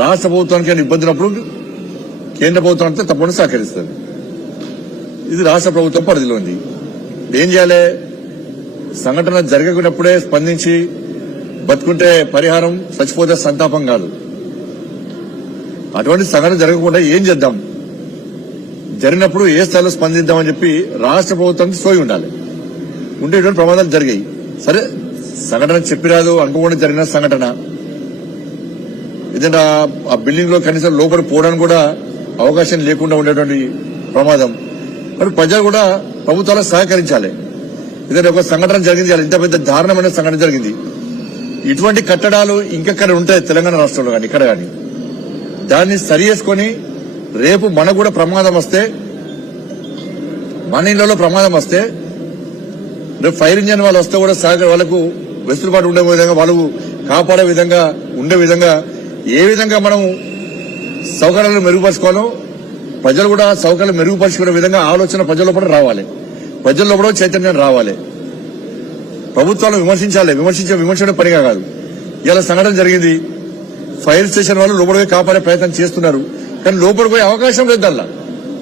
రాష్ట్ర ప్రభుత్వానికి ఇబ్బంది ఉన్నప్పుడు కేంద్ర ప్రభుత్వం అంతా తప్పకుండా సహకరిస్తుంది. ఇది రాష్ట్ర ప్రభుత్వం పరిధిలో ఉంది. ఏం చేయాలి? సంఘటన జరగకున్నప్పుడే స్పందించి బతుకుంటే పరిహారం, చచ్చిపోతే సంతాపం కాదు. అటువంటి సంఘటన జరగకుండా ఏం చేద్దాం, జరిగినప్పుడు ఏ స్థాయిలో స్పందిద్దామని చెప్పి రాష్ట్ర ప్రభుత్వానికి సోయి ఉండాలి. ఉంటే ఇటువంటి ప్రమాదాలు జరిగాయి. సరే, సంఘటన చెప్పిరాదు, అనుకోకుండా జరిగిన సంఘటన. ఏదైనా ఆ బిల్డింగ్ లో కనీసం లోపల పోవడానికి కూడా అవకాశం లేకుండా ఉండేటువంటి ప్రమాదం. మరి ప్రజలు కూడా ప్రభుత్వాలకు సహకరించాలి. ఏదైనా ఒక సంఘటన జరిగింది, ఇంత పెద్ద దారుణమైన సంఘటన జరిగింది. ఇటువంటి కట్టడాలు ఇంకెక్కడ ఉంటాయి తెలంగాణ రాష్ట్రంలో కానీ ఇక్కడ కానీ. దాన్ని సరి చేసుకుని రేపు మనకు కూడా ప్రమాదం వస్తే, మన ఇళ్లలో ప్రమాదం వస్తే, రేపు ఫైర్ ఇంజన్ వాళ్ళు వస్తే కూడా వాళ్ళకు వెసులుబాటు ఉండే విధంగా, వాళ్ళకు కాపాడే విధంగా ఉండే విధంగా ఏ విధంగా మనం సౌకర్యాలను మెరుగుపరుచుకోవాలో ప్రజలు కూడా సౌకర్యాలు మెరుగుపరుచుకునే విధంగా ఆలోచన ప్రజల లోపల రావాలి. ప్రజల లోపల చైతన్యం రావాలి. ప్రభుత్వాలను విమర్శించాలి. విమర్శించడం పనిగా కాదు. ఇలా సంఘటన జరిగింది, ఫైర్ స్టేషన్ వాళ్ళు లోపలికి కాపాడే ప్రయత్నం చేస్తున్నారు, కానీ లోపలికి పోయే అవకాశం లేదు.